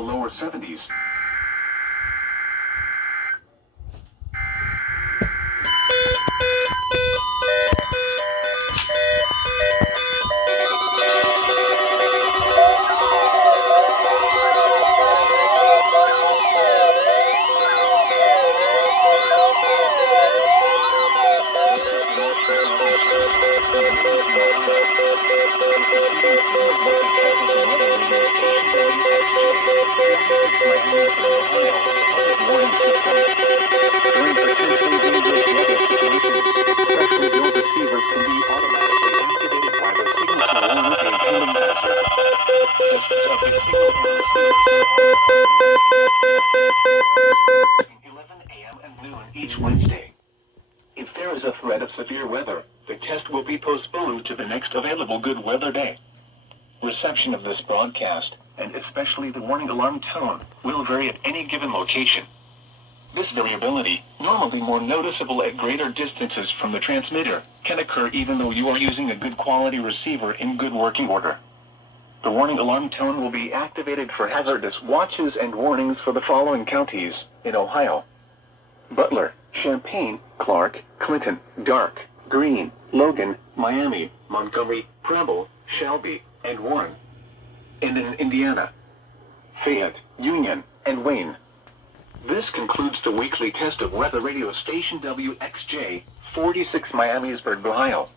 the lower 70s. Each Wednesday. If there is a threat of severe weather, the test will be postponed to the next available good weather day. Reception of this broadcast, and especially the warning alarm tone, will vary at any given location. This variability, normally more noticeable at greater distances from the transmitter, can occur even though you are using a good quality receiver in good working order. The warning alarm tone will be activated for hazardous watches and warnings for the following counties in Ohio: Butler, Champaign, Clark, Clinton, Darke, Greene, Logan, Miami, Montgomery, Preble, Shelby, and Warren. And in Indiana, Fayette, Union, and Wayne. This concludes the weekly test of weather radio station WXJ, 46 Miamisburg, Ohio.